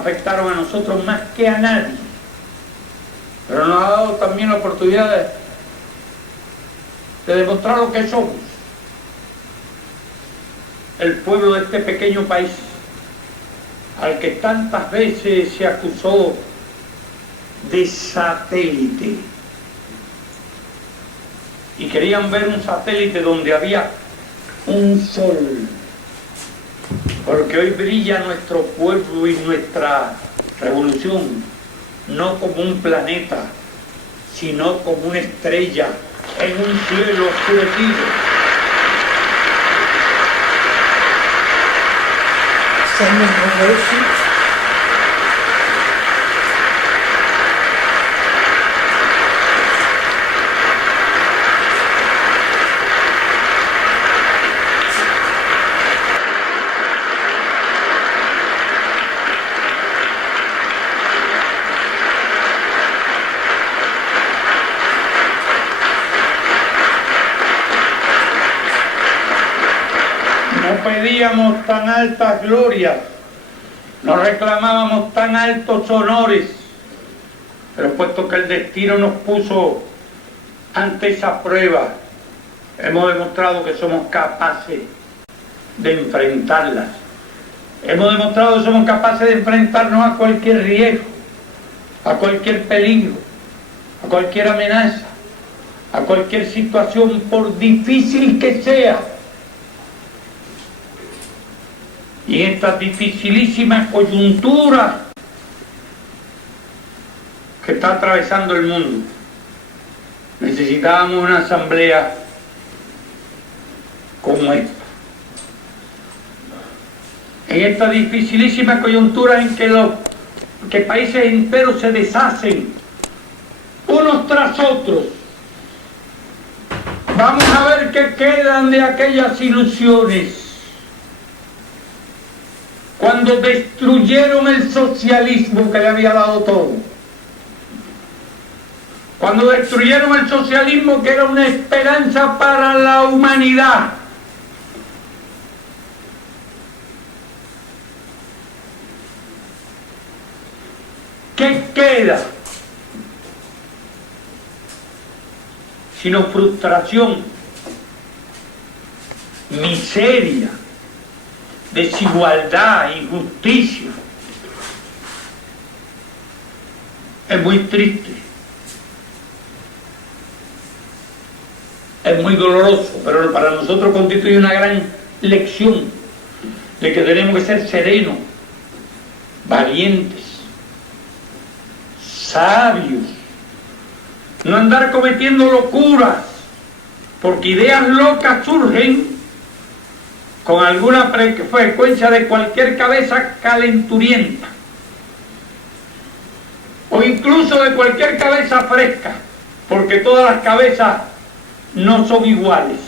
afectaron a nosotros más que a nadie, pero nos ha dado también la oportunidad de demostrar lo que somos, el pueblo de este pequeño país, al que tantas veces se acusó de satélite. Y querían ver un satélite donde había un sol, porque hoy brilla nuestro pueblo y nuestra revolución, no como un planeta, sino como una estrella en un cielo oscurecido. No pedíamos tan altas glorias, no reclamábamos tan altos honores, pero puesto que el destino nos puso ante esa prueba, hemos demostrado que somos capaces de enfrentarlas. Hemos demostrado que somos capaces de enfrentarnos a cualquier riesgo, a cualquier peligro, a cualquier amenaza, a cualquier situación, por difícil que sea. Y en esta dificilísima coyuntura que está atravesando el mundo, necesitábamos una asamblea como esta. En esta dificilísima coyuntura en que países enteros se deshacen unos tras otros, vamos a ver qué quedan de aquellas ilusiones. Cuando destruyeron el socialismo que le había dado todo. Cuando destruyeron el socialismo que era una esperanza para la humanidad. ¿Qué queda? Sino frustración, miseria, desigualdad, injusticia. Es muy triste, es muy doloroso, pero para nosotros constituye una gran lección de que tenemos que ser serenos, valientes, sabios, no andar cometiendo locuras, porque ideas locas surgen con alguna frecuencia de cualquier cabeza calenturienta, o incluso de cualquier cabeza fresca, porque todas las cabezas no son iguales.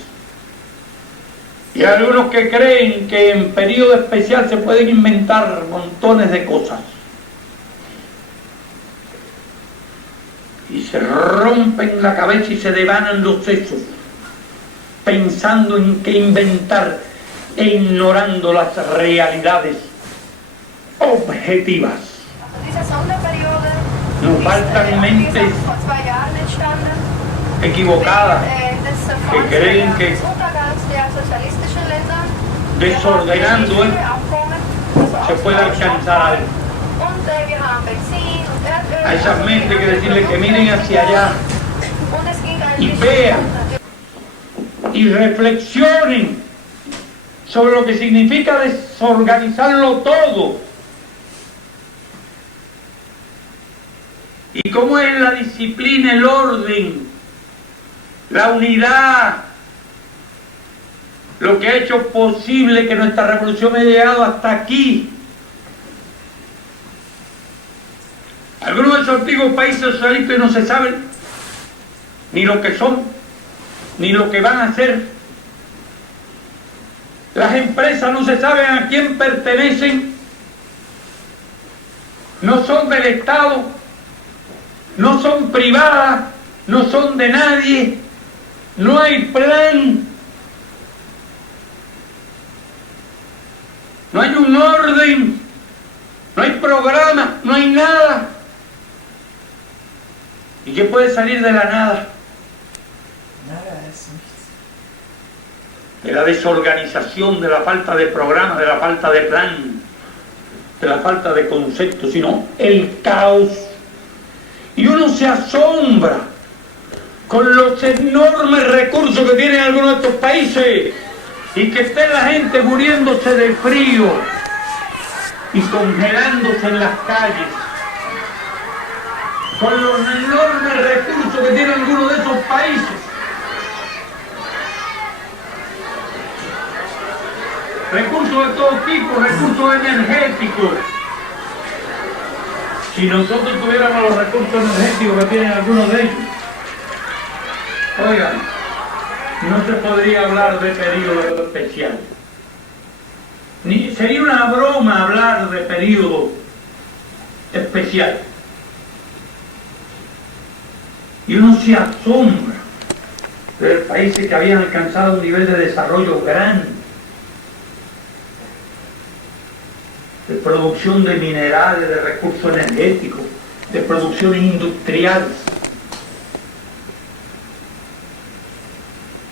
Y hay algunos que creen que en periodo especial se pueden inventar montones de cosas. Y se rompen la cabeza y se devanan los sesos, pensando en qué inventar e ignorando las realidades objetivas. Nos faltan mentes equivocadas que creen que desordenando se puede alcanzar algo. A esas mentes que decirles que miren hacia allá y vean y reflexionen sobre lo que significa desorganizarlo todo y cómo es la disciplina, el orden, la unidad, lo que ha hecho posible que nuestra revolución haya llegado hasta aquí. Algunos de esos antiguos países socialistas no se saben ni lo que son, ni lo que van a hacer. Las empresas no se saben a quién pertenecen, no son del Estado, no son privadas, no son de nadie, no hay plan, no hay un orden, No hay programa, no hay nada. ¿Y qué puede salir de la nada? Nada es nichts. De la desorganización, de la falta de programa, de la falta de plan, de la falta de concepto, sino el caos. Y uno se asombra con los enormes recursos que tienen algunos de estos países y que esté la gente muriéndose de frío y congelándose en las calles. Con los enormes recursos que tienen algunos de esos países. Recursos de todo tipo, recursos energéticos. Si nosotros tuviéramos los recursos energéticos que tienen algunos de ellos, oigan, no se podría hablar de periodo especial. Ni sería una broma hablar de periodo especial. Y uno se asombra de ver países que habían alcanzado un nivel de desarrollo grande, de producción de minerales, de recursos energéticos, de producciones industriales.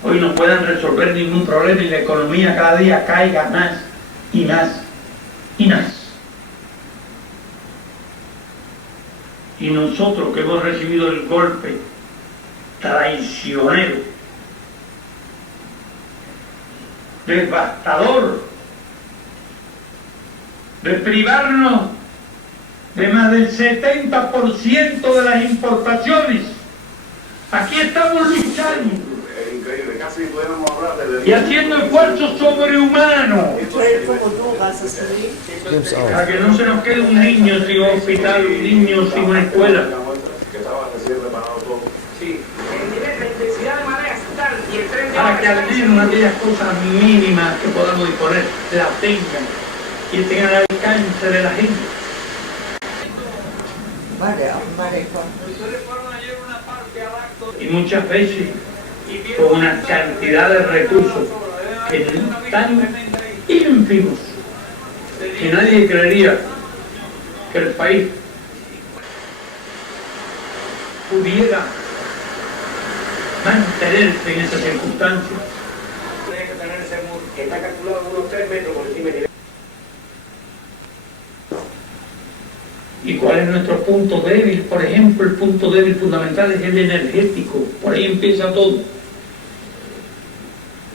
Hoy no pueden resolver ningún problema y la economía cada día caiga más y más y más. Y nosotros que hemos recibido el golpe traicionero, devastador, de privarnos de más del 70% de las importaciones, aquí estamos luchando Increíble, casi podemos hablar de... y haciendo esfuerzos sobrehumanos para que no se nos quede un niño sin hospital, un niño sin una escuela. Que estaban recién reparados todos. Sí, el nivel, la intensidad de marea es tal y el tren de Para que al menos aquellas cosas mínimas que podamos disponer la tengan y estén al alcance de la gente. Y muchas veces con una cantidad de recursos que tan ínfimos que nadie creería que el país pudiera mantenerse en esas circunstancias. Tiene que tener ese muro, que está calculado en unos 3 metros por encima del nivel. ¿Y cuál es nuestro punto débil? Por ejemplo, el punto débil fundamental es el energético. Por ahí empieza todo.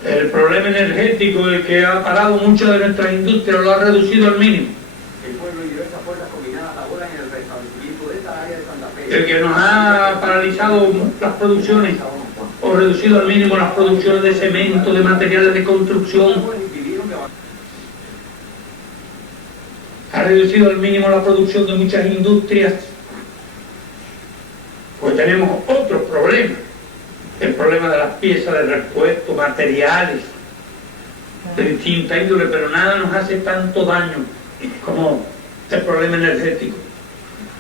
El problema energético es que ha parado muchas de nuestras industrias, lo ha reducido al mínimo. El pueblo y diversas fuerzas combinadas laboran en el restablecimiento de esta área de Santa Fe. El que nos ha paralizado las producciones o reducido al mínimo las producciones de cemento, de materiales de construcción, ha reducido al mínimo la producción de muchas industrias, pues tenemos otros problemas. El problema de las piezas de repuesto, materiales de distinta índole, pero nada nos hace tanto daño como el problema energético.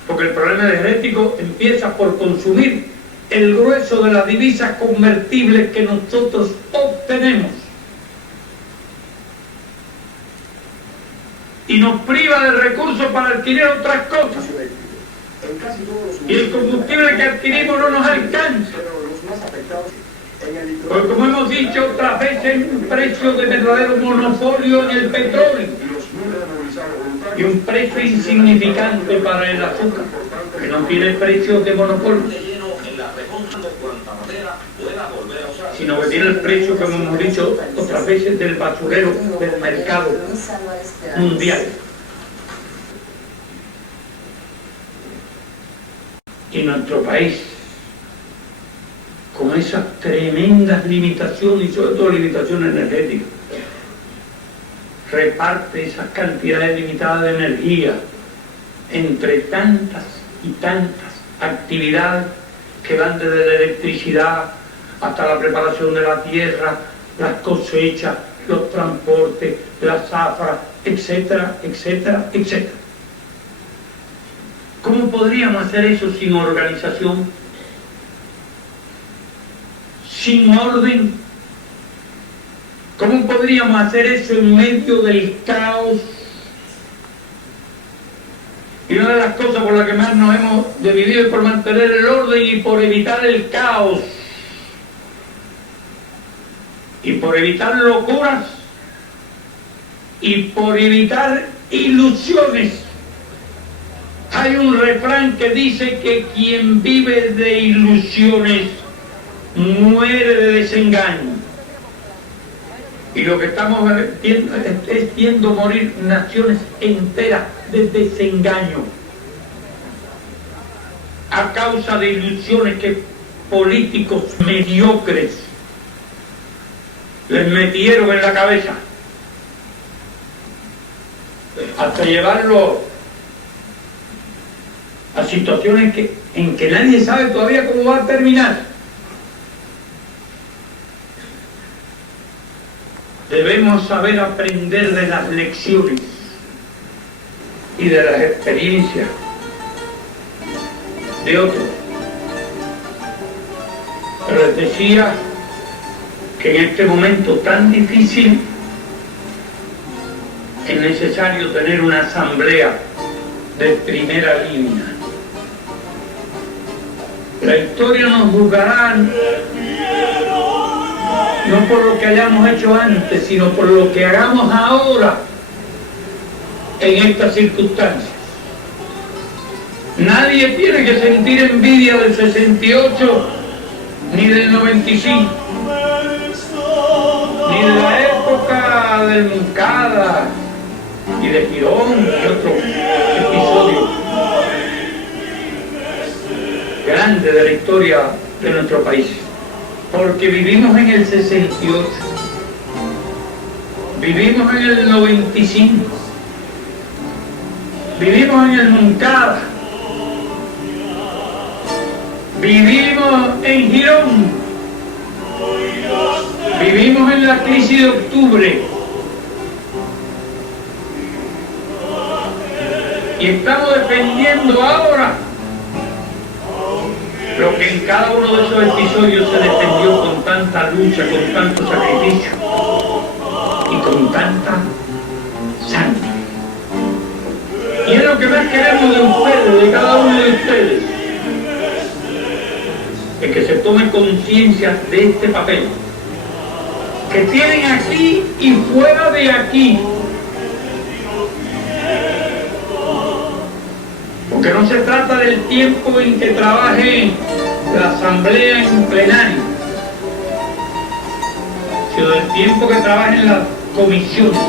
Porque el problema energético empieza por consumir el grueso de las divisas convertibles que nosotros obtenemos. Y nos priva de recursos para adquirir otras cosas. Y el combustible que adquirimos no nos alcanza. Porque como hemos dicho otras veces, hay un precio de verdadero monopolio en el petróleo y un precio insignificante para el azúcar, que no tiene precio de monopolio, sino que tiene el precio, como hemos dicho otras veces, del basurero del mercado mundial. Y nuestro país, con esas tremendas limitaciones, y sobre todo limitaciones energéticas, reparte esas cantidades limitadas de energía entre tantas y tantas actividades que van desde la electricidad hasta la preparación de la tierra, las cosechas, los transportes, las zafras, etcétera, etcétera, etcétera. ¿Cómo podríamos hacer eso sin organización? Sin orden. ¿Cómo podríamos hacer eso en medio del caos Y una de las cosas por las que más nos hemos dividido es por mantener el orden y por evitar el caos. Y por evitar locuras. Y por evitar ilusiones. Hay un refrán que dice que quien vive de ilusiones muere de desengaño. Y lo que estamos viendo es viendo morir naciones enteras de desengaño a causa de ilusiones que políticos mediocres les metieron en la cabeza hasta llevarlo a situaciones en que nadie sabe todavía cómo va a terminar. Debemos saber aprender de las lecciones y de las experiencias de otros. Pero les decía que en este momento tan difícil es necesario tener una asamblea de primera línea. La historia nos juzgará no por lo que hayamos hecho antes, sino por lo que hagamos ahora en estas circunstancias. Nadie tiene que sentir envidia del 68 ni del 95, ni de la época del Moncada y de Girón y otro episodio grande de la historia de nuestro país. Porque vivimos en el 68, vivimos en el 95, vivimos en el Moncada, vivimos en Girón, vivimos en la crisis de octubre y estamos defendiendo ahora lo que en cada uno de esos episodios se defendió con tanta lucha, con tanto sacrificio y con tanta sangre. Y es lo que más queremos de ustedes, de cada uno de ustedes, es que se tome conciencia de este papel que tienen aquí y fuera de aquí. Porque no se trata del tiempo en que trabaje la asamblea en plenario, sino del tiempo que trabaje en las comisiones,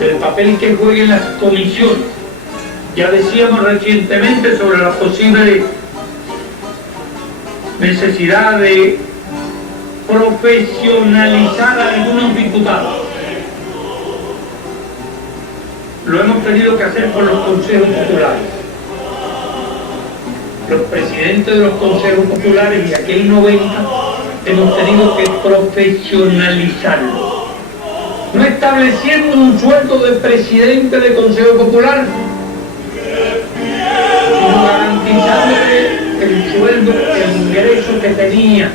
del papel que jueguen las comisiones. Ya decíamos recientemente sobre la posible necesidad de profesionalizar a algunos diputados. Lo hemos tenido que hacer por los consejos populares. Los presidentes de los consejos populares, y aquí hay 90, hemos tenido que profesionalizarlo. No estableciendo un sueldo de presidente de consejo popular, sino garantizándole el sueldo, el ingreso que tenía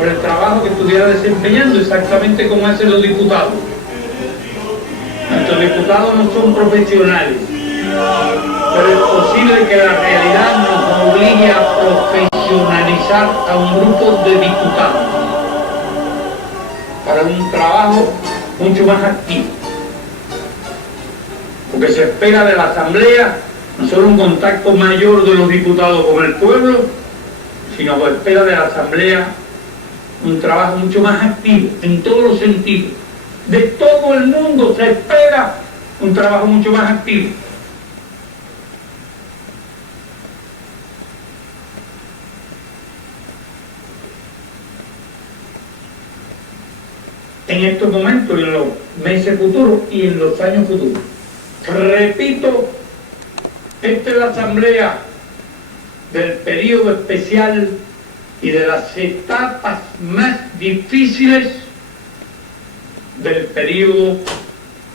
por el trabajo que estuviera desempeñando, exactamente como hacen los diputados. Nuestros diputados no son profesionales, pero es posible que la realidad nos obligue a profesionalizar a un grupo de diputados para un trabajo mucho más activo. Porque se espera de la Asamblea no solo un contacto mayor de los diputados con el pueblo, sino que espera de la Asamblea un trabajo mucho más activo en todos los sentidos. De todo el mundo se espera un trabajo mucho más activo. En estos momentos, en los meses futuros y en los años futuros. Repito, esta es la asamblea del periodo especial y de las etapas más difíciles del periodo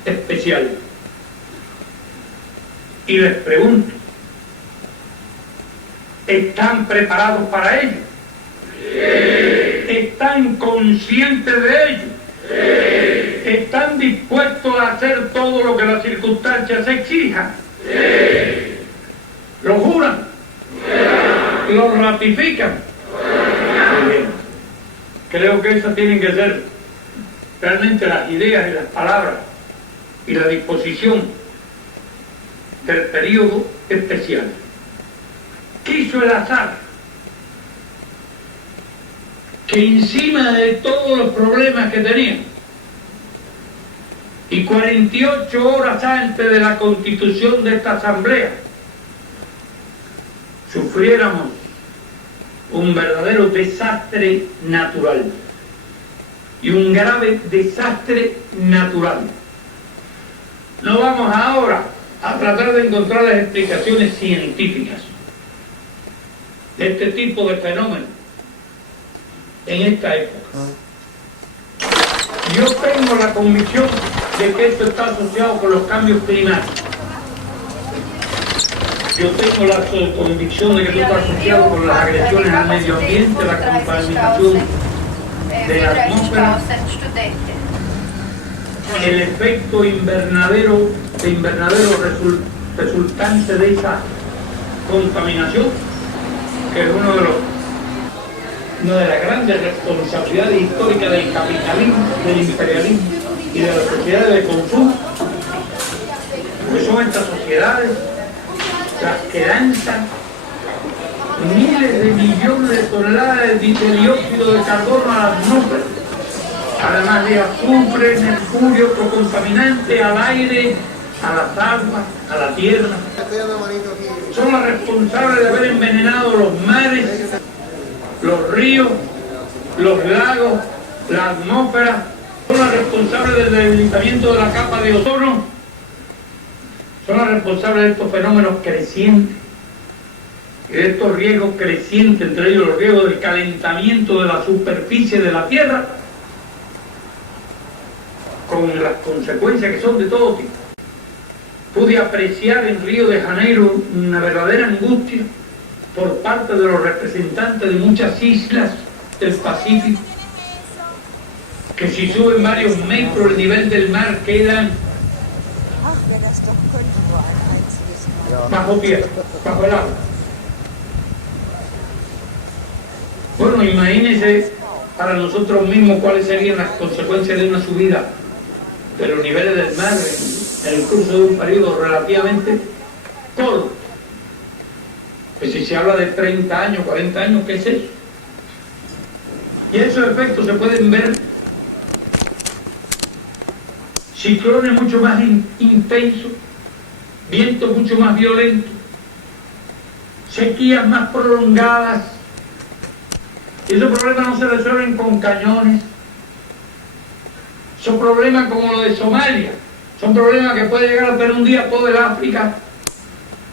especial. Y les pregunto, ¿están preparados para ello? ¿Están conscientes de ello? ¿Están dispuestos a hacer todo lo que las circunstancias exijan? Sí. ¿Lo juran? Sí. ¿Lo ratifican? Muy bien. Creo que esas tienen que ser realmente las ideas y las palabras y la disposición del periodo especial. Quiso el azar que encima de todos los problemas que tenían y 48 horas antes de la constitución de esta asamblea sufriéramos un verdadero desastre natural y un grave desastre natural. No vamos ahora a tratar de encontrar las explicaciones científicas de este tipo de fenómenos en esta época. Yo tengo la convicción de que esto está asociado con los cambios climáticos. Yo tengo la convicción de que esto está asociado con las agresiones al medio ambiente, la contaminación de la atmósfera, el efecto invernadero resultante de esa contaminación, que es una de las grandes responsabilidades históricas del capitalismo, del imperialismo y de las sociedades de consumo, porque son estas sociedades las que lanzan miles de millones de toneladas de dióxido de carbono a la atmósfera, además de azufre, mercurio, otro contaminante al aire, a las aguas, a la tierra. Son las responsables de haber envenenado los mares, los ríos, los lagos, la atmósfera. Son las responsables del debilitamiento de la capa de ozono. Son las responsables de estos fenómenos crecientes y de estos riesgos crecientes, entre ellos los riesgos del calentamiento de la superficie de la Tierra, con las consecuencias que son de todo tipo. Pude apreciar en Río de Janeiro una verdadera angustia por parte de los representantes de muchas islas del Pacífico, que si suben varios metros el nivel del mar quedan bajo tierra, bajo el agua. Bueno, imagínense para nosotros mismos cuáles serían las consecuencias de una subida de los niveles del mar en el curso de un periodo relativamente corto. Pues si se habla de 30 años, 40 años, ¿qué es eso? Y esos efectos se pueden ver, ciclones mucho más intensos, vientos mucho más violentos, sequías más prolongadas. Y esos problemas no se resuelven con cañones. Son problemas como los de Somalia. Son problemas que puede llegar a tener un día todo el África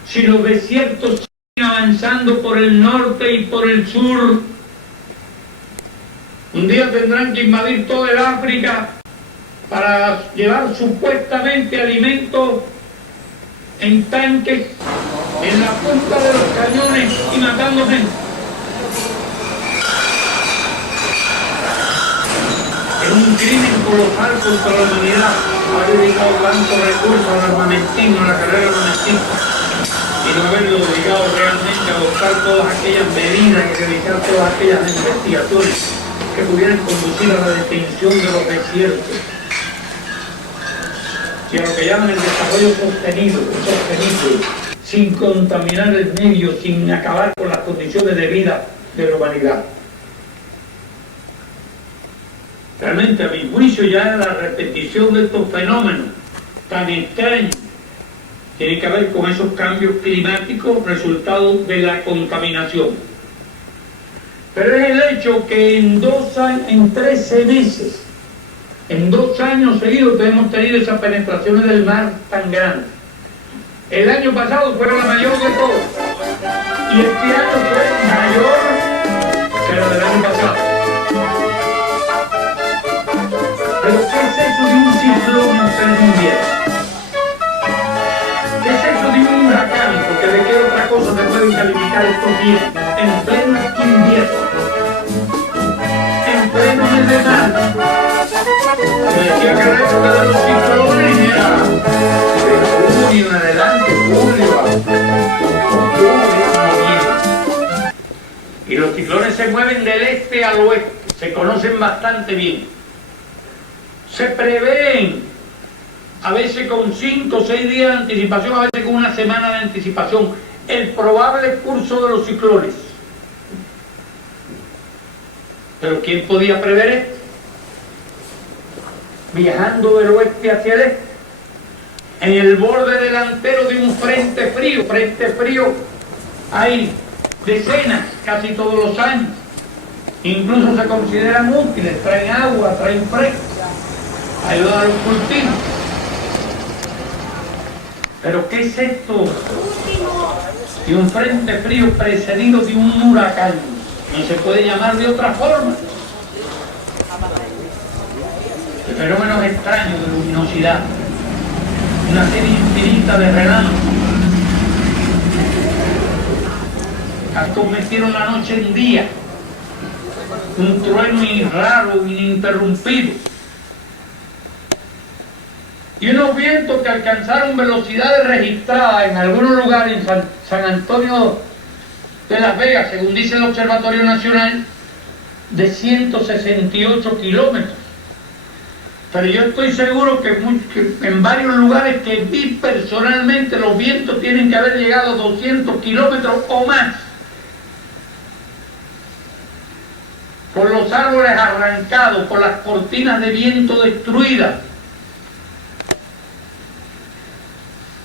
si los desiertos siguen avanzando por el norte y por el sur. Un día tendrán que invadir todo el África para llevar supuestamente alimento en tanques en la punta de los cañones y matando gente. Es un crimen colosal contra la humanidad haber dedicado tantos recursos al armamentismo, a la carrera armamentista, y no haberlo dedicado realmente a adoptar todas aquellas medidas y realizar todas aquellas investigaciones que pudieran conducir a la detención de los desiertos y a lo que llaman el desarrollo sostenible, sin contaminar el medio, sin acabar con las condiciones de vida de la humanidad. Realmente, a mi juicio, ya la repetición de estos fenómenos tan extraños tiene que ver con esos cambios climáticos resultado de la contaminación. Pero es el hecho que en 13 meses, en 2 años seguidos, hemos tenido esas penetraciones del mar tan grandes. El año pasado fue la mayor de todos, y este año fue mayor que la del año pasado. Pero ¿qué es eso de un ciclón en pleno invierno? ¿Qué es eso de un huracán? Porque de qué otra cosa se pueden calificar estos días en pleno invierno, en pleno mes de marzo, Me decía que la época de los ciclones era de junio en adelante, julio a octubre, noviembre. Y los ciclones se mueven del este al oeste, se conocen bastante bien. Se prevén a veces con 5 o 6 días de anticipación, a veces con una semana de anticipación, el probable curso de los ciclones. Pero ¿quién podía prever esto? Viajando del oeste hacia el este, en el borde delantero de un frente frío hay decenas casi todos los años, incluso se consideran útiles, traen agua, traen fresco, ayudan a los cultivos. Pero ¿qué es esto? Y un frente frío precedido de un huracán, no se puede llamar de otra forma. De fenómenos extraños de luminosidad, una serie infinita de relámpagos. Convirtieron la noche en día, un trueno raro, ininterrumpido, y unos vientos que alcanzaron velocidades registradas en algunos lugares en San Antonio de Las Vegas, según dice el Observatorio Nacional, de 168 kilómetros. Pero yo estoy seguro que en varios lugares que vi personalmente los vientos tienen que haber llegado a 200 kilómetros o más. Por los árboles arrancados, por las cortinas de viento destruidas.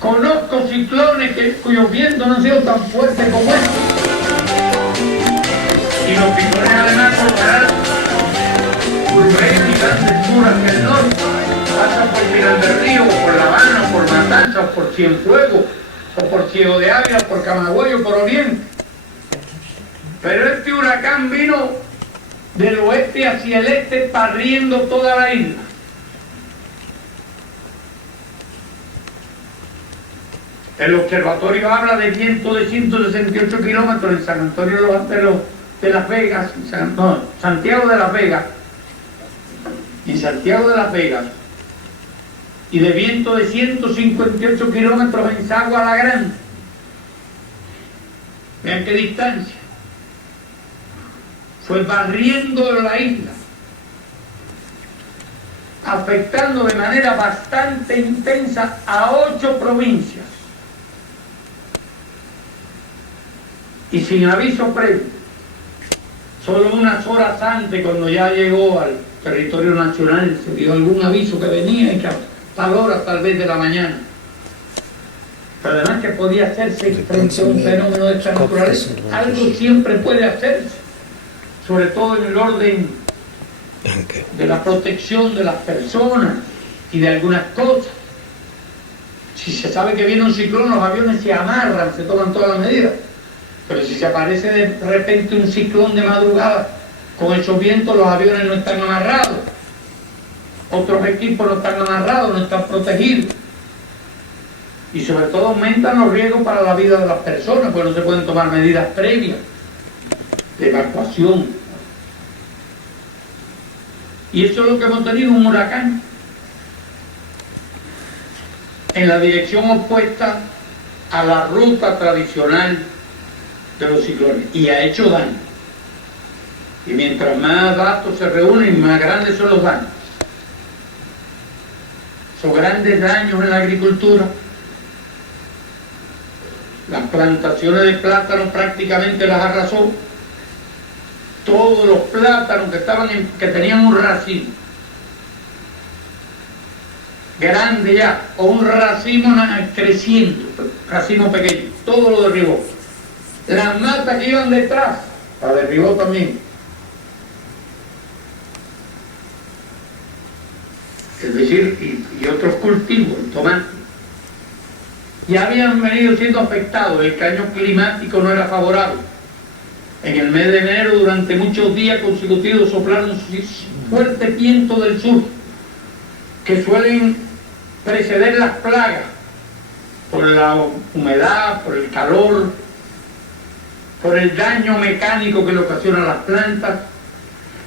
Conozco ciclones cuyos vientos no han sido tan fuertes como estos. Y los ciclones además provocarán hurricanes y grandes sur hacia el norte. Pasan por Pinar del Río, o por La Habana, o por Matanzas, o por Cienfuegos, o por Ciego de Ávila, por Camagüey, o por Oriente. Pero este huracán vino del oeste hacia el este, barriendo toda la isla. El observatorio habla de viento de 168 kilómetros en San Antonio de Las Vegas, Santiago de Las Vegas, en Santiago de Las Vegas, y de viento de 158 kilómetros en Sagua la Grande. Vean qué distancia. Fue barriendo la isla, afectando de manera bastante intensa a 8 provincias. Y sin aviso previo, solo unas horas antes, cuando ya llegó al territorio nacional, se dio algún aviso que venía y que a tal hora tal vez de la mañana. Pero además que podía hacerse frente a un fenómeno de esta naturaleza. Algo siempre puede hacerse, sobre todo en el orden de la protección de las personas y de algunas cosas. Si se sabe que viene un ciclón, los aviones se amarran, se toman todas las medidas. Pero si se aparece de repente un ciclón de madrugada, con esos vientos los aviones no están amarrados, otros equipos no están amarrados, no están protegidos. Y sobre todo aumentan los riesgos para la vida de las personas, porque no se pueden tomar medidas previas de evacuación. Y eso es lo que hemos tenido, un huracán en la dirección opuesta a la ruta tradicional de los ciclones, y ha hecho daño. Y mientras más datos se reúnen, más grandes son los daños. Son grandes daños en la agricultura. Las plantaciones de plátanos prácticamente las arrasó. Todos los plátanos que tenían un racimo grande ya, o un racimo creciendo, racimo pequeño, todo lo derribó. Las matas que iban detrás, la derribó también. Es decir, y otros cultivos, el tomate, ya habían venido siendo afectados. El cambio climático no era favorable. En el mes de enero, durante muchos días consecutivos, soplaron fuertes vientos del sur, que suelen preceder las plagas, por la humedad, por el calor, por el daño mecánico que le ocasiona a las plantas.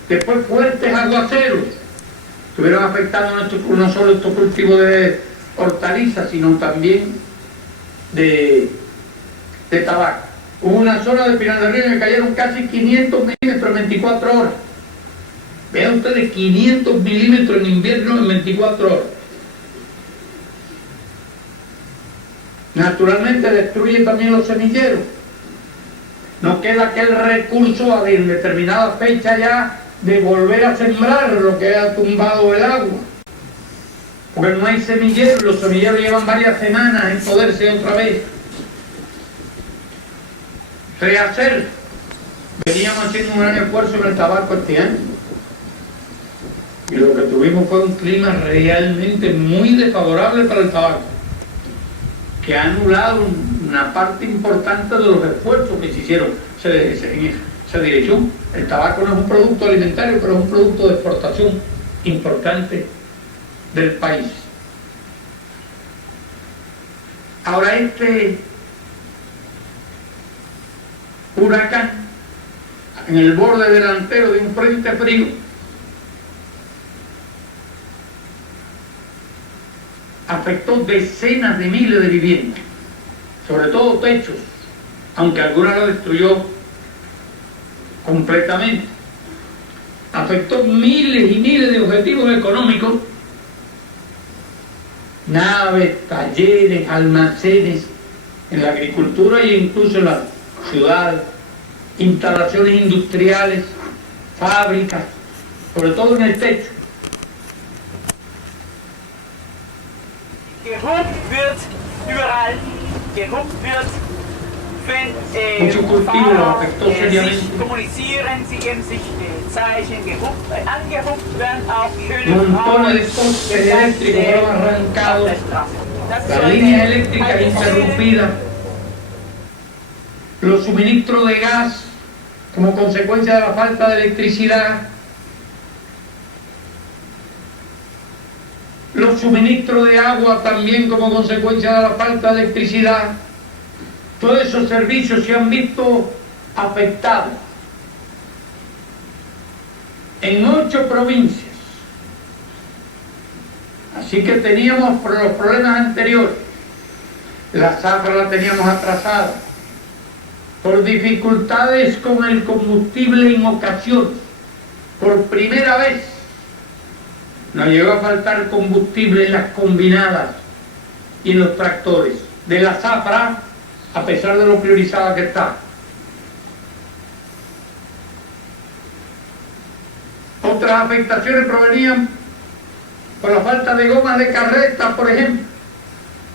Después fuertes aguaceros, estuvieron afectando no solo estos cultivos de hortalizas, sino también de tabaco. Hubo una zona de Pinar del Río en que cayeron casi 500 milímetros en 24 horas. Vean ustedes, 500 milímetros en invierno en 24 horas. Naturalmente destruye también los semilleros. No queda aquel recurso en determinada fecha ya de volver a sembrar lo que ha tumbado el agua. Porque no hay semilleros, los semilleros llevan varias semanas en poderse otra vez rehacer. Veníamos haciendo un gran esfuerzo en el tabaco este año. Y lo que tuvimos fue un clima realmente muy desfavorable para el tabaco, que ha anulado una parte importante de los esfuerzos que se hicieron en esa dirección. El tabaco no es un producto alimentario, pero es un producto de exportación importante del país. Ahora este huracán, en el borde delantero de un frente frío, afectó decenas de miles de viviendas, sobre todo techos, aunque algunas lo destruyó completamente. Afectó miles y miles de objetivos económicos, naves, talleres, almacenes, en la agricultura e incluso en la ciudad, instalaciones industriales, fábricas, sobre todo en el techo. Gehupt wird überall, gehupt wird, wenn Muchos cultivos los afectó seriamente. sich kommunizieren, sie geben sich Zeichen, gehupt, angehupt werden auch schöne Montones de postes eléctricos fueron arrancados, las líneas eléctricas interrumpidas, los suministros de gas como consecuencia de la falta de electricidad, los suministros de agua también como consecuencia de la falta de electricidad. Todos esos servicios se han visto afectados en 8 provincias. Así que teníamos los problemas anteriores. La zafra la teníamos atrasada por dificultades con el combustible en ocasiones. Por primera vez nos llegó a faltar combustible en las combinadas y en los tractores de la zafra, a pesar de lo priorizada que está. Otras afectaciones provenían por la falta de gomas de carreta, por ejemplo.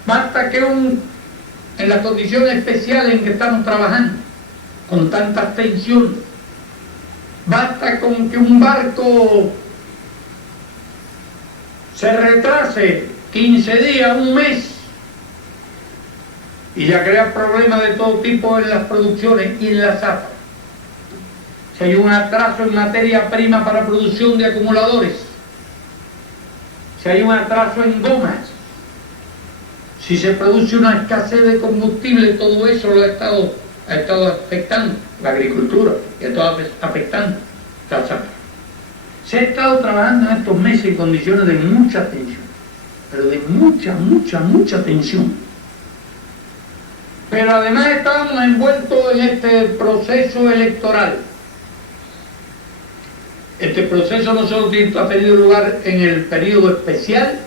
Basta que en las condiciones especiales en que estamos trabajando, con tantas tensiones, basta con que un barco se retrase 15 días, un mes, y ya crea problemas de todo tipo en las producciones y en la zafra. Si hay un atraso en materia prima para producción de acumuladores, si hay un atraso en gomas, si se produce una escasez de combustible, todo eso lo ha estado afectando la agricultura y ha estado afectando la zafra. Se ha estado trabajando en estos meses en condiciones de mucha tensión, pero de mucha tensión. Pero además estábamos envueltos en este proceso electoral. Este proceso no solo ha tenido lugar en el periodo especial,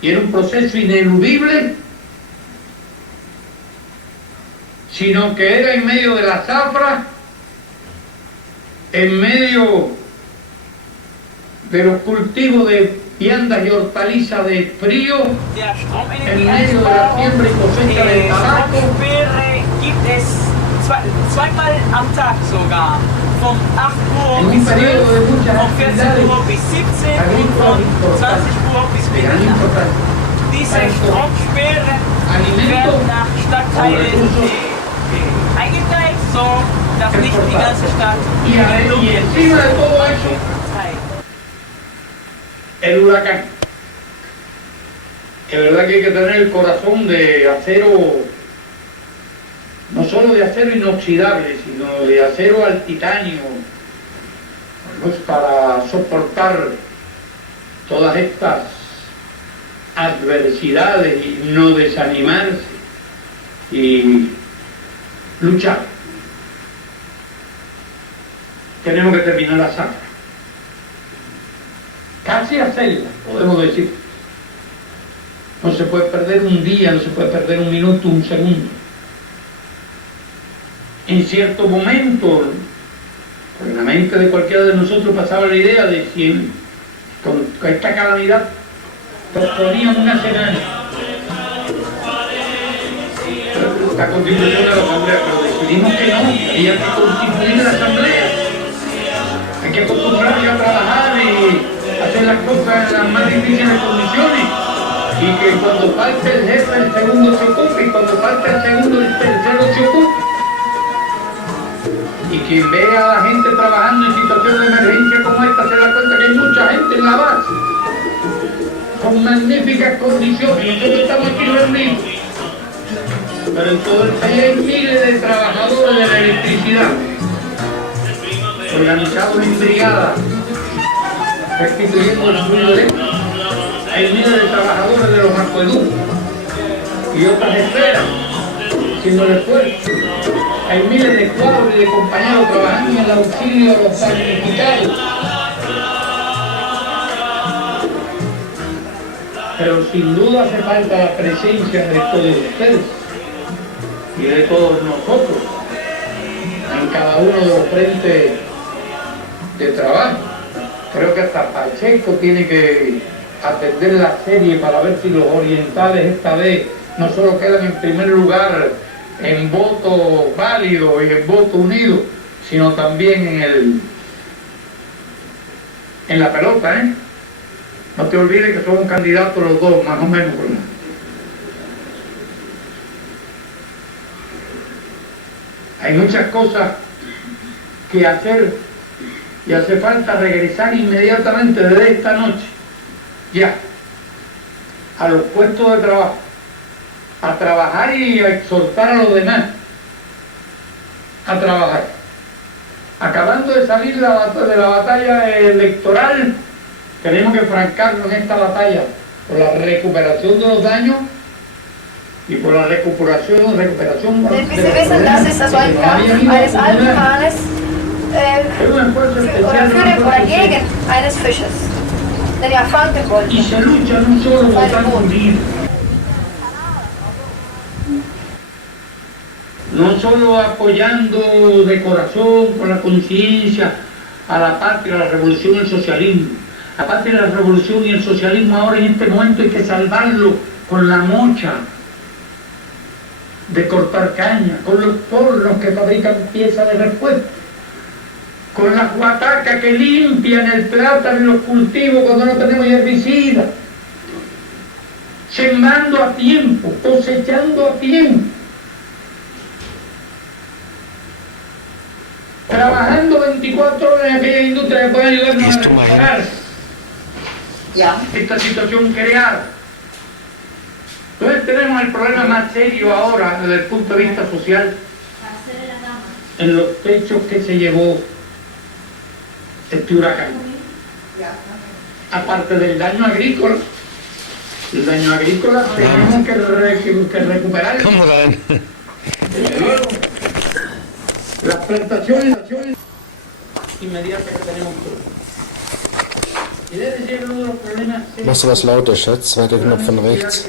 y era un proceso ineludible, sino que era en medio de la zafra, en medio de los cultivos de viandas y hortalizas de frío, en medio de la siembra y cosecha de tabaco. Gibt es zweimal am Tag sogar, von 8 Uhr bis 12, von 14 Uhr bis 17 und von 20 Uhr bis Mitternacht. Diese Strongsperren werden nach Stadtteilen eingeteilt, so dass nicht die ganze Stadt Y encima de todo eso, el huracán. Es verdad que hay que tener el corazón de acero, no solo de acero inoxidable, sino de acero al titanio, pues para soportar todas estas adversidades y no desanimarse y luchar. Tenemos que terminar la saga. Casi hacerla, podemos decir. No se puede perder un día, no se puede perder un minuto, un segundo. En cierto momento, en la mente de cualquiera de nosotros pasaba la idea de si con esta calamidad proponían una semana la constitución de la asamblea, pero decidimos que no, había que constituir la asamblea, hay que acostumbrarse a trabajar y hacer las cosas en las más difíciles condiciones, y que cuando falte el jefe el segundo se ocupe, y cuando falte el segundo el tercero se ocupe. Y quien vea a la gente trabajando en situaciones de emergencia como esta se da cuenta que hay mucha gente en la base con magníficas condiciones. Nosotros estamos aquí reunidos, pero en todo el país hay miles de trabajadores de la electricidad organizados en brigadas restituyendo el fluido eléctrico. Hay miles de trabajadores de los acueductos y otras esferas haciendo el esfuerzo. Hay miles de cuadros y de compañeros trabajando en el auxilio a los damnificados. Pero sin duda hace falta la presencia de todos ustedes y de todos nosotros en cada uno de los frentes de trabajo. Creo que hasta Pacheco tiene que atender la serie para ver si los orientales esta vez no solo quedan en primer lugar en voto válido y en voto unido, sino también en la pelota, ¿eh? No te olvides que son candidatos los dos, más o menos, ¿verdad? Hay muchas cosas que hacer y hace falta regresar inmediatamente desde esta noche, ya, a los puestos de trabajo, a trabajar y a exhortar a los demás a trabajar. Acabando de salir de la batalla electoral, tenemos que francarnos en esta batalla por la recuperación de los daños y por la recuperación Denn wie Sie wissen, das ist also ein Kampf eines alten Hahnes oder gegen eines Fisches, den er fangen wollte. y se lucha no solo votando unidos, no solo apoyando de corazón, con la conciencia, a la patria, a la revolución y el socialismo. La patria, la revolución y el socialismo ahora en este momento hay que salvarlo con la mocha de cortar caña, con los tornos que fabrican piezas de repuesto, con las guatacas que limpian el plátano y los cultivos cuando no tenemos herbicidas, sembrando a tiempo, cosechando a tiempo, trabajando 24 horas en aquella industria que puede ayudarnos a recuperar esta situación creada. Entonces tenemos el problema más serio ahora desde el punto de vista social en los techos que se llevó este huracán. Aparte del daño agrícola, el daño agrícola tenemos que recuperar. ¿Cómo ven? Las plantaciones inmediatas que tenemos todos. Machst du was lauter, Schatz? Zweiter Knopf von rechts.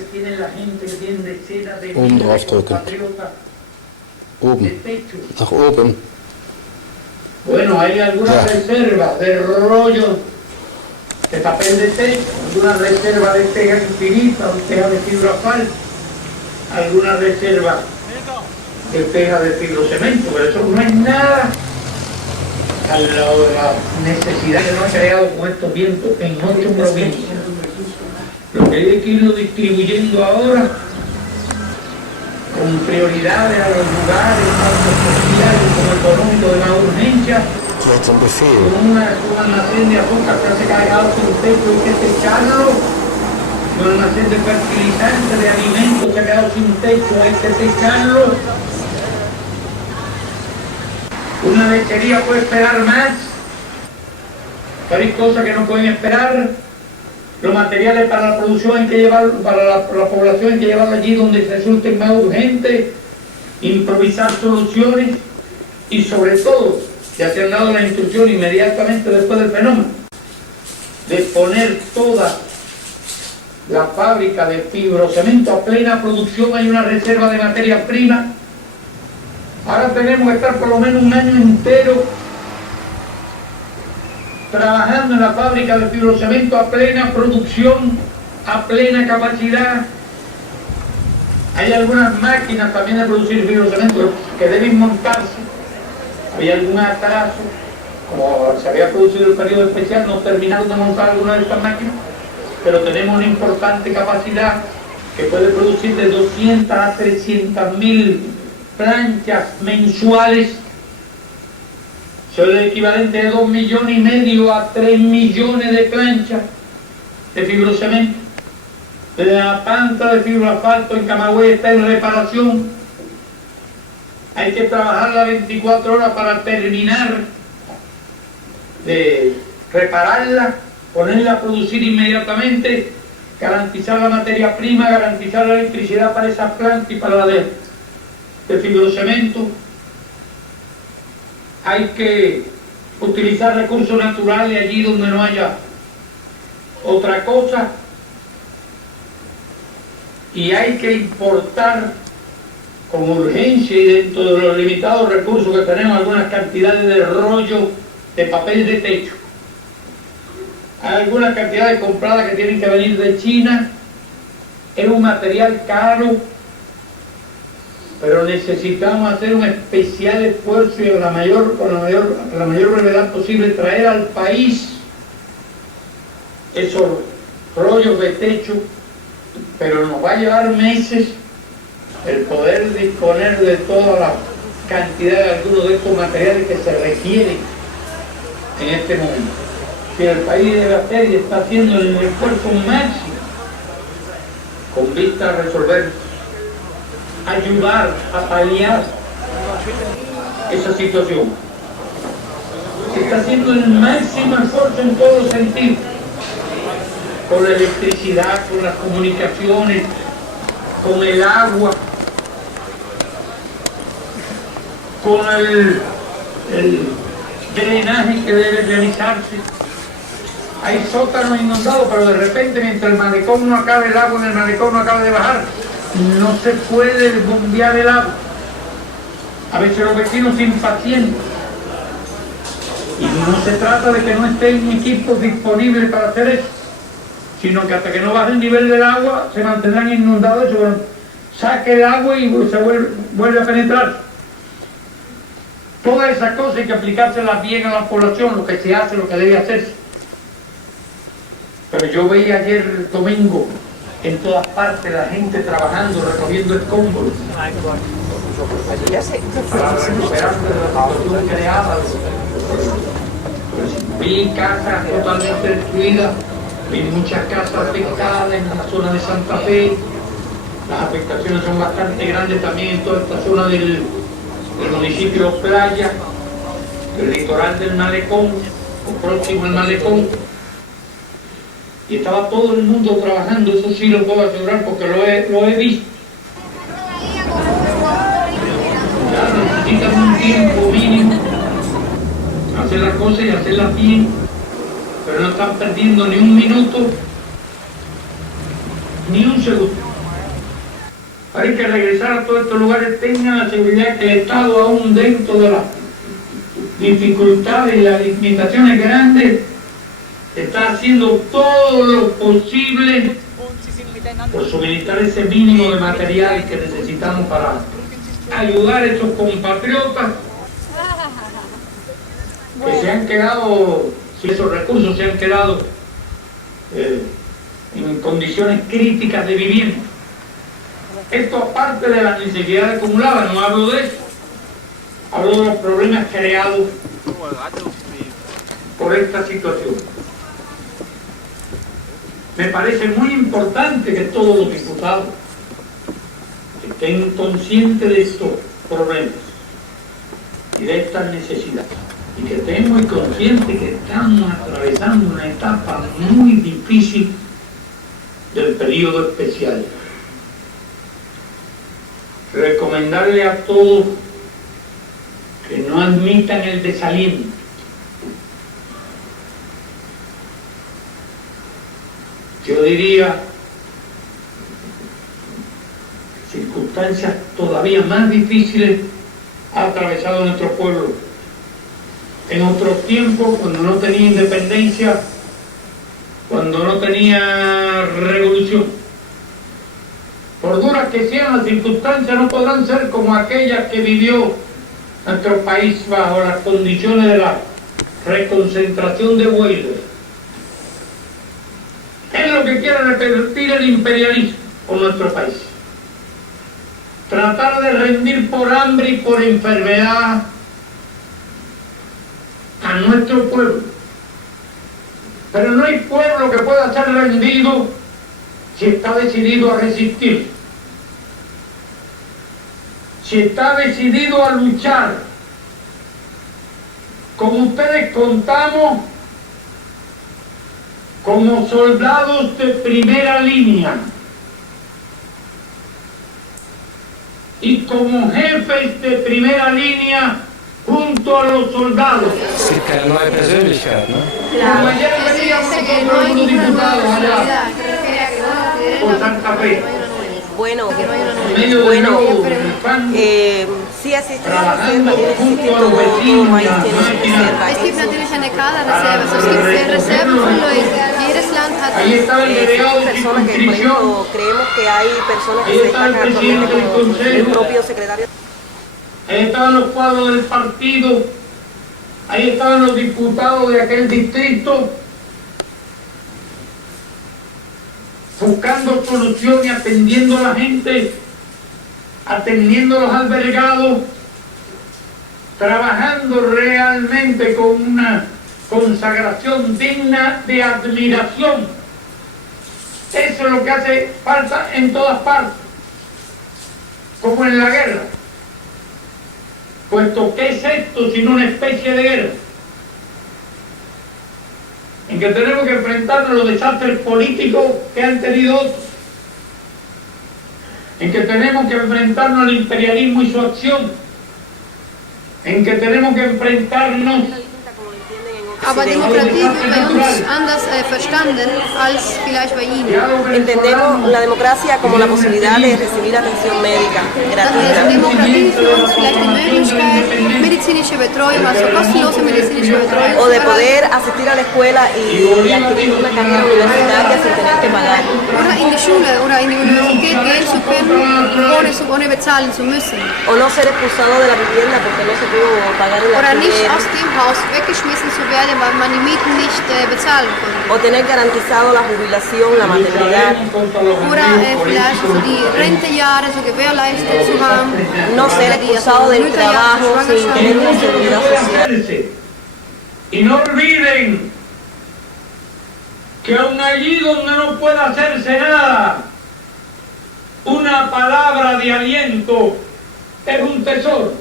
Oben drauf drücken. Oben. Nach oben. Bueno, hay algunas reservas de rollo de papel de techo, algunas reservas de teja infinita, de teja de fibrofal, algunas reservas de teja de fibrocemento, pero eso no es nada a la necesidad que nos ha creado con estos vientos en 8 provincias. Lo que hay que irlo distribuyendo ahora con prioridades a los lugares, tanto sociales como económicos de más urgencia, Jetzt ein Befehl. con un almacén de azúcar que se ha cargado sin techo, hay que techarlo, con un almacén de fertilizantes, de alimentos que ha quedado sin techo, hay que techarlo. Una lechería puede esperar más, pero hay cosas que no pueden esperar. Los materiales para la producción hay que llevar, para la población hay que llevarlo allí donde resulte más urgente, improvisar soluciones y sobre todo, ya se han dado la instrucción inmediatamente después del fenómeno, de poner toda la fábrica de fibrocemento a plena producción. Hay una reserva de materia prima. Ahora tenemos que estar por lo menos un año entero trabajando en la fábrica de fibrocemento a plena producción, a plena capacidad. Hay algunas máquinas también de producir fibrocemento que deben montarse. Había algún atraso, como se había producido el periodo especial, no terminaron de montar alguna de estas máquinas, pero tenemos una importante capacidad que puede producir de 200 a 300.000 planchas mensuales. Eso es el equivalente de 2,5 millones a 3 millones de planchas de fibrocemento. La planta de fibroasfalto en Camagüey está en reparación. Hay que trabajarla 24 horas para terminar de repararla, ponerla a producir inmediatamente, garantizar la materia prima, garantizar la electricidad para esas plantas y para la de fibrocemento. Hay que utilizar recursos naturales allí donde no haya otra cosa, y hay que importar con urgencia y dentro de los limitados recursos que tenemos algunas cantidades de rollo de papel de techo. Hay algunas cantidades compradas que tienen que venir de China. Es un material caro, pero necesitamos hacer un especial esfuerzo y con la mayor brevedad posible traer al país esos rollos de techo, pero nos va a llevar meses el poder disponer de toda la cantidad de algunos de estos materiales que se requieren en este momento. Si el país debe hacer y está haciendo el esfuerzo máximo con vista a resolver, ayudar a paliar esa situación. Se está haciendo el máximo esfuerzo en todos los sentidos, con la electricidad, con las comunicaciones, con el agua, con el drenaje que debe realizarse. Hay sótanos inundados, pero de repente, mientras el malecón no acabe, el agua en el malecón no acaba de bajar, no se puede bombear el agua. A veces los vecinos se impacientan. Y no se trata de que no estén equipos disponibles para hacer eso, sino que hasta que no baje el nivel del agua se mantendrán inundados. Saque el agua y se vuelve a penetrar. Todas esas cosas hay que aplicárselas bien a la población, lo que se hace, lo que debe hacerse. Pero yo veía ayer domingo en todas partes la gente trabajando, recogiendo escombros para recuperarse de la situación creada. Vi casas totalmente destruidas, vi muchas casas afectadas en la zona de Santa Fe. Las afectaciones son bastante grandes también en toda esta zona del municipio Playa, el litoral del Malecón, o próximo al Malecón. Y estaba todo el mundo trabajando, eso sí lo puedo asegurar porque lo he visto. Ya necesitan un tiempo mínimo, hacer las cosas y hacerlas bien, pero no están perdiendo ni un minuto, ni un segundo. Hay que regresar a todos estos lugares, tengan la seguridad que el Estado, aún dentro de las dificultades y las limitaciones grandes, está haciendo todo lo posible por suministrar ese mínimo de material que necesitamos para ayudar a estos compatriotas que se han quedado, si esos recursos se han quedado en condiciones críticas de vivienda. Esto aparte de las necesidades acumuladas, no hablo de eso, hablo de los problemas creados por esta situación. Me parece muy importante que todos los diputados estén conscientes de estos problemas y de estas necesidades, y que estén muy conscientes que estamos atravesando una etapa muy difícil del periodo especial. Recomendarle a todos que no admitan el desaliento. Yo diría circunstancias todavía más difíciles ha atravesado nuestro pueblo. En otros tiempos, cuando no tenía independencia, cuando no tenía revolución, por duras que sean las circunstancias, no podrán ser como aquellas que vivió nuestro país bajo las condiciones de la reconcentración de Weimar. Es lo que quiere repetir el imperialismo con nuestro país. Tratar de rendir por hambre y por enfermedad a nuestro pueblo. Pero no hay pueblo que pueda ser rendido si está decidido a resistir, si está decidido a luchar. Como ustedes contamos como soldados de primera línea y como jefes de primera línea junto a los soldados. Es gibt keine neue Persönlichkeit, ¿no? Como ayer veníamos con algunos diputados allá por Santa Fe. Bueno, En medio de nuevo, sí existe la trabajando reserva, junto a los vecinos, país las tiene su máquinas. reserva. Es gibt natürlich eine Kaderreserve, also es gibt Reserven von Leuten. Jedes Land hat Ahí estaba el delegado de Personas que, por circunscripción, ejemplo, creemos que hay personas que ahí se está el destacan presidente actualmente del como el consejo, propio secretario. ahí estaban los cuadros del partido, ahí estaban los diputados de aquel distrito, buscando solución y atendiendo a la gente, atendiendo a los albergados, trabajando realmente con una consagración digna de admiración. Eso es lo que hace falta en todas partes, como en la guerra. Puesto que es esto sino una especie de guerra, en que tenemos que enfrentarnos a los desastres políticos que han tenido otros, en que tenemos que enfrentarnos al imperialismo y su acción, en que tenemos que enfrentarnos. aber Demokratie wird bei uns anders verstanden als vielleicht bei Ihnen. Entendemos la democracia como la posibilidad de recibir atención médica gratuita. Demokratie für uns vielleicht die Möglichkeit, medizinische Betreuung, also kostenlose medizinische Betreuung O de poder asistir a la escuela y adquirir una carrera universitaria sin tener que pagar. oder in die Schule oder in die Universität gehen zu können, ohne bezahlen zu müssen. O no ser expulsado de la vivienda porque no se pudo pagar el Oder nicht alquiler. aus dem Haus weggeschmissen zu werden, weil man die Mieten nicht bezahlen konnte. O tener garantizado la jubilación, la maternidad. Oder vielleicht so die Rentejahre so gewährleistet zu haben. No ser expulsado del trabajo sin tener una seguridad social. Y no olviden que aun allí donde no pueda hacerse nada, una palabra de aliento es un tesoro.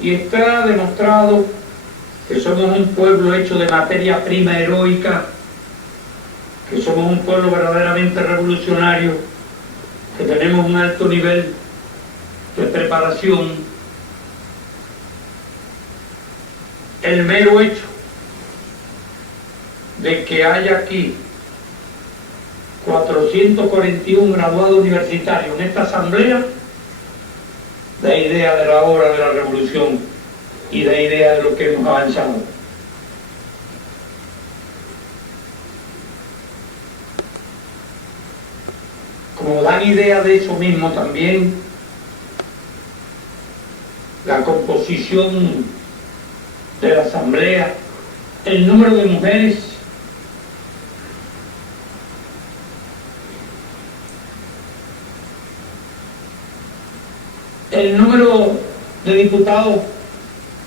Y está demostrado que somos un pueblo hecho de materia prima heroica, que somos un pueblo verdaderamente revolucionario, que tenemos un alto nivel de preparación. El mero hecho de que haya aquí 441 graduados universitarios en esta asamblea da idea de la obra de la revolución y da idea de lo que hemos avanzado. Como dan idea de eso mismo también la composición de la asamblea, el número de mujeres, el número de diputados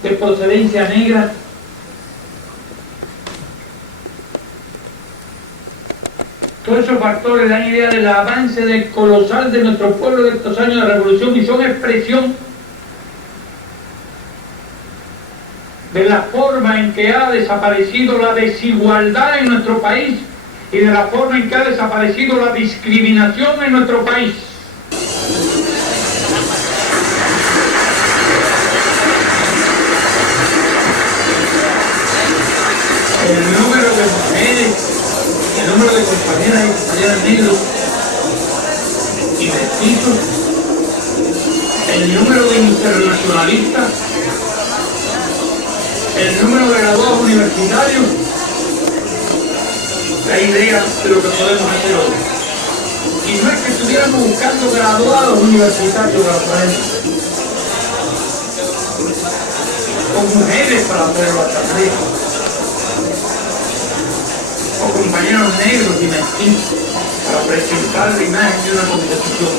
de procedencia negra, Todos esos factores dan idea del avance del colosal de nuestro pueblo de estos años de revolución y son expresión de la forma en que ha desaparecido la desigualdad en nuestro país y de la forma en que ha desaparecido la discriminación en nuestro país. El número de mujeres, el número de compañeras y compañeras negros y mestizos, el número de internacionalistas, el número de graduados universitarios, la idea de lo que podemos hacer hoy. Y no es que estuviéramos buscando graduados universitarios para poner, o mujeres para poner la asamblea, o compañeros negros y mestizos para presentar la imagen de una constitución.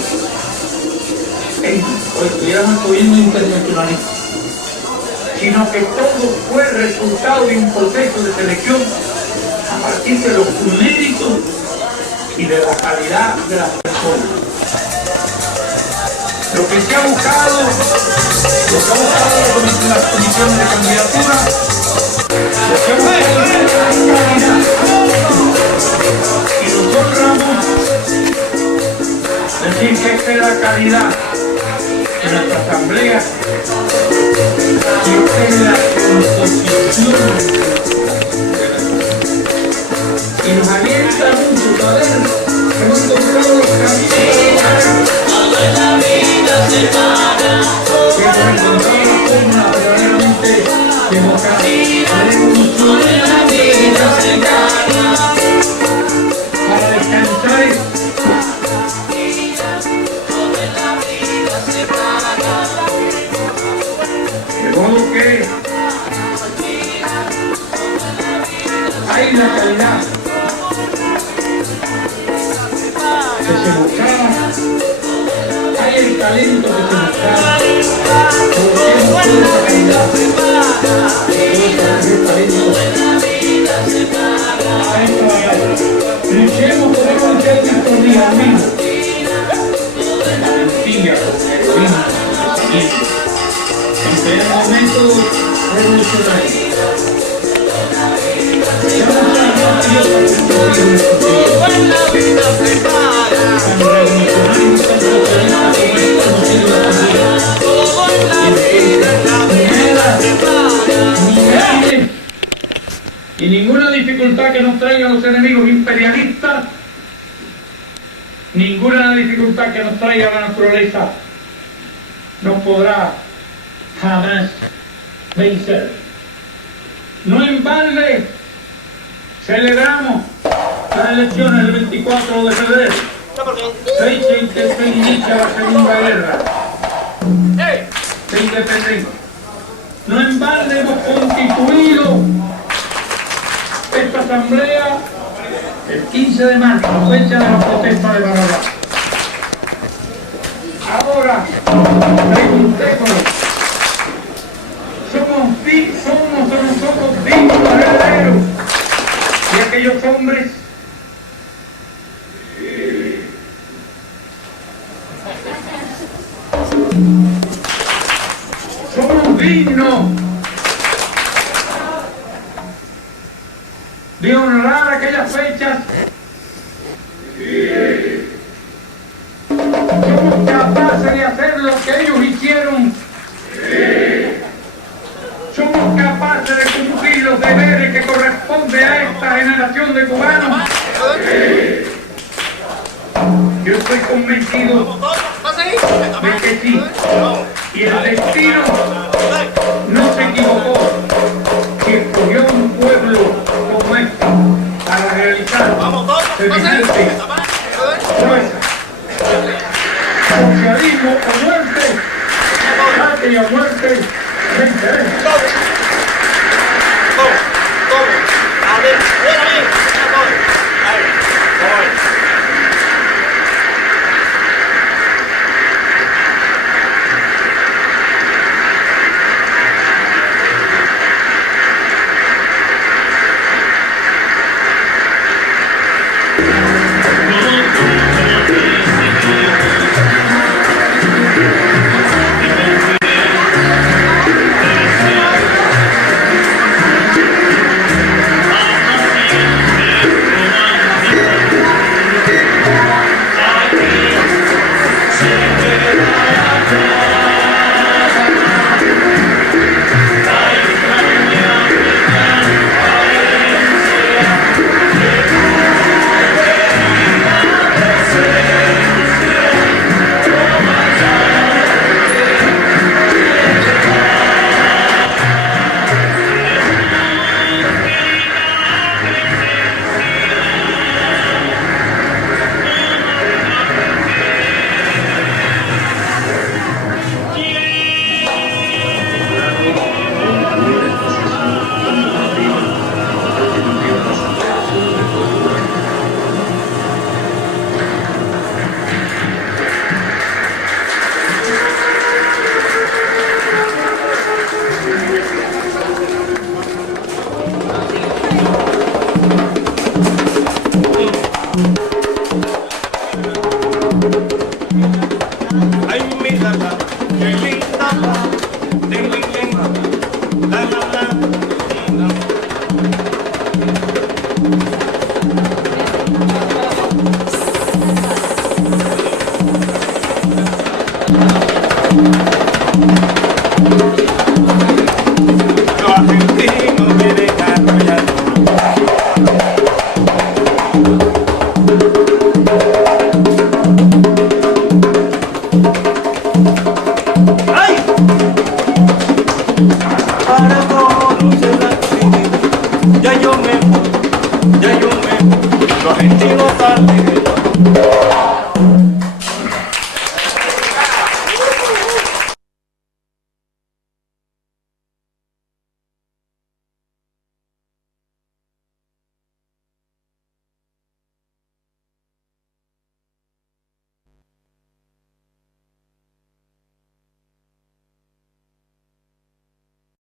O estuviéramos un gobierno internacionalista, sino que todo fue resultado de un proceso de selección a partir de los méritos y de la calidad de las personas. Lo que se ha buscado, con las comisiones de candidatura, lo que ha buscado es la calidad. Y nosotros vamos a decir que esta es la calidad de nuestra asamblea y esta es la composición de y nos alienta mucho saber que hemos encontrado los caminos que hemos encontrado la forma verdaderamente democrática de para descansar de modo que hay la calidad que se buscaba, hay el talento que se buscaba, porque hemos tenido esa calidad, luchemos por eso hacer nuestros días amigos, la mentira, el heroísmo, en pleno momento revolucionario. Y ninguna dificultad que nos traigan los enemigos imperialistas, ninguna dificultad que nos traiga la naturaleza nos podrá jamás vencer. No en balde celebramos las elecciones del 24 de febrero, fecha en que se inicia la Segunda Guerra de Independencia. No en balde hemos constituido esta asamblea el 15 de marzo, fecha de la protesta de Barrabás. Ahora, preguntémonos, somos nosotros dignos herederos de aquellos hombres somos dignos de honrar aquellas fechas, somos capaces de hacer lo que ellos hicieron, somos capaces de cumplir los deberes que corresponde a esta generación de cubanos. Yo estoy convencido de que sí, y el destino no se equivocó si escogió un pueblo como este para realizar semejante fuerza. Socialismo o muerte, patria o muerte, venceremos. los argentinos parten